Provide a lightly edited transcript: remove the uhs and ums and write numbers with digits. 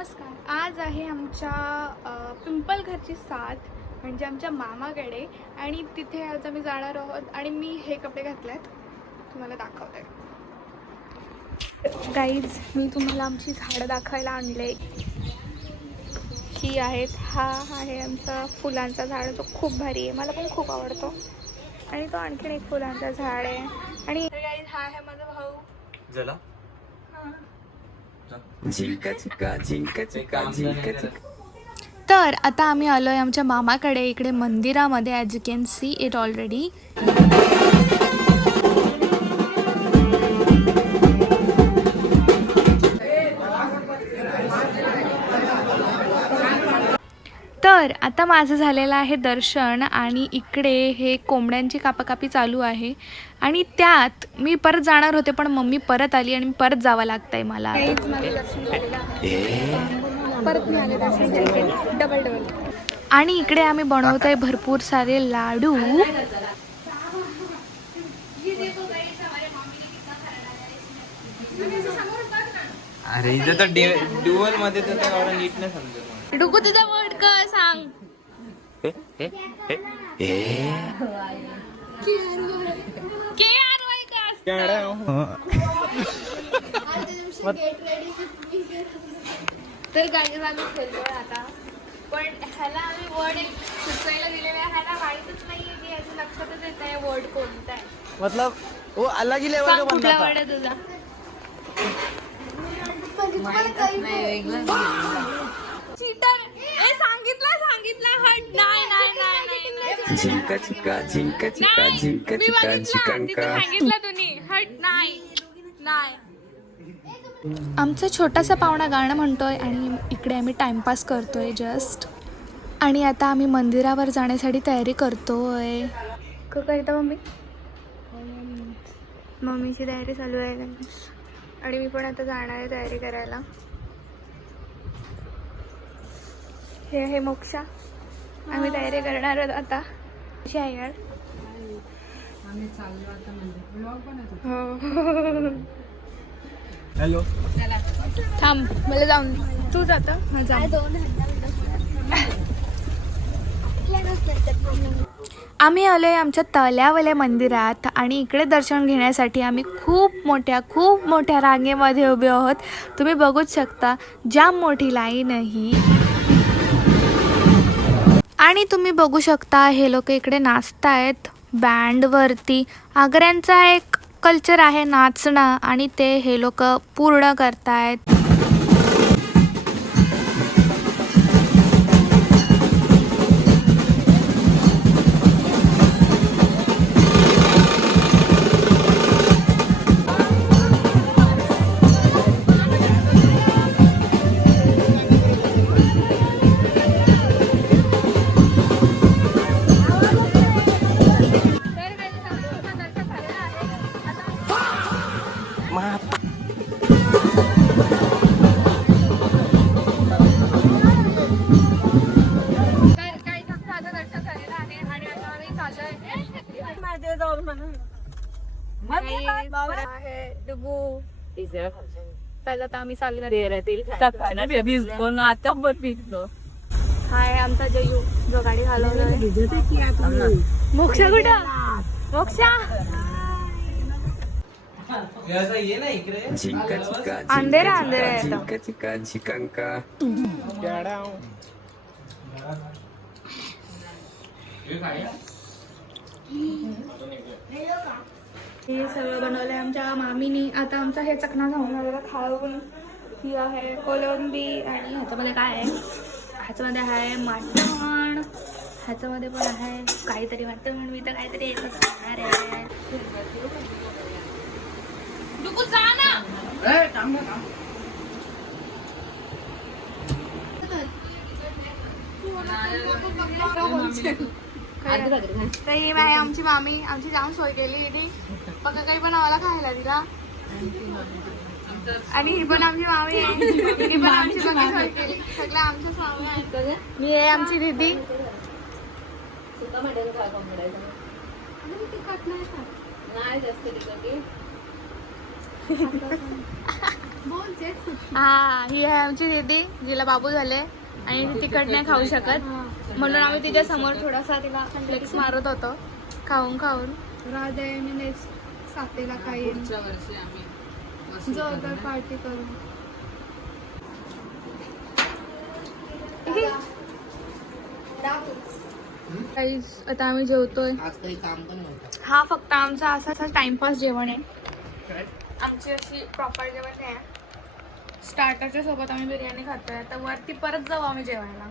नमस्कार. आज आहे आमच्या पिंपलघरची साथ म्हणजे आमच्या मामाकडे आणि तिथे आज आम्ही जाणार आहोत आणि मी हे कपडे घातलेत तुम्हाला दाखवते. गाईज मी तुम्हाला आमची झाडं दाखवायला आणले. ही आहेत. हा आहे आमचा फुलांचा झाड जो खूप भारी आहे, मला पण खूप आवडतो. आणि तो आणखीन एक फुलांचा झाड आहे. आणि गाईज हा आहे माझा भाऊ जला. तर आता आम्ही आलोय आमच्या मामाकडे इकडे मंदिरामध्ये. As you can see it already. तर आता माझं झालेलं आहे दर्शन आणि इकडे हे कोंबड्यांची कापाकापी चालू आहे आणि त्यात मी परत जाणार होते पण मम्मी परत आली आणि परत जावं लागतंय मला. परत मी आले दर्शन डबल. आणि इकडे आम्ही बनवतोय भरपूर सारे लाडू. अरे इथं तर ड्युअल मध्ये तर एवढं नीट नाही समजत. डुगू तुझा वर्ड काय सांग. तर गाडी आम्ही खेळतोय आता पण ह्याला आम्ही वर्ड सुचवायला दिलेला आहे. ह्याला माहितच नाहीये की ह्याचं लक्षातच येत नाही वर्ड कोणता आहे. मतलब वो अलग ही लेवल का कुठला बनता वर्ड आहे तुझा. चीटर. ए सांगितलं हट. नाही झिंका चिका झिंका चिका झिंका चिका झिंका. सांगितलं तुम्ही हट. नाही. आमचा छोटासा पाहुणा गाणं म्हणतोय आणि इकडे आम्ही टाइमपास करतोय जस्ट. आणि आता आम्ही मंदिरावर जाण्यासाठी तयारी करतोय. करता मम्मीची तयारी चालू आहे आणि मी पण आता जाणार आहे तयारी करायला. हे आहे मोक्षा. आम्ही तयारी करणार आहोत आता. कशी आहे यार. हो. हॅलो थांब मला जाऊन तू जाता. आम्ही आलोय आमच्या तळ्यावाल्या मंदिरात आणि इकडे दर्शन घेण्यासाठी आम्ही खूप मोठ्या रांगेमध्ये उभे आहोत. तुम्ही बघूच शकता जाम मोठी लाईन ही. आणि तुम्ही बघू शकता हे लोक इकडे नाचतायत बँडवरती. आग्र्यांचा एक कल्चर आहे नाचणं आणि ते हे लोक पूर्ण करतायत. पहिला तर आम्ही हाय आमचा जयू जो गाडी घालवलाय. मोक्षा कुठं. मोक्षा अंधेरा झिंका चिका झिकांका. हे सगळं बनवलंय आमच्या मामीनी. आता आमचा हे चकना जाऊन वगैरे खाऊन. ही आहे कोलंबी आणि ह्याच्यामध्ये काय आहे. ह्याच्यामध्ये आहे मटण. ह्याच्यामध्ये पण आहे काहीतरी वाटतं म्हणून मी तर काहीतरी एकच खाणार आहे. तर ही आहे आमची मामी. आमची जाम सोय केली इथे. पक्का काही पण आम्हाला खायला दिला. आणि ही पण आमची मामी आहे. ही पण आमची पक्की सोय केली. सगळ्या आमच्याच मामी आहेत. मी आहे आमची दीदी. हा ही आहे आमची दीदी जिला बाबू झाले आणि ती तिखट नाही खाऊ शकत म्हणून आम्ही तिच्या समोर थोडासा तिला फ्लेक्स मारत होतो खाऊन खाऊन. राधे मी नेक्स्ट सातेला खाईन जोरदार पार्टी करू. आता आम्ही जेवतोय. हा फक्त आमचा असा टाइमपास जेवण आहे. आमची अशी प्रॉपर जेवण नाही आहे. स्टार्टरच्या सोबत आम्ही बिर्याणी खातोय. आता वरती परत जाऊ आम्ही जेवायला.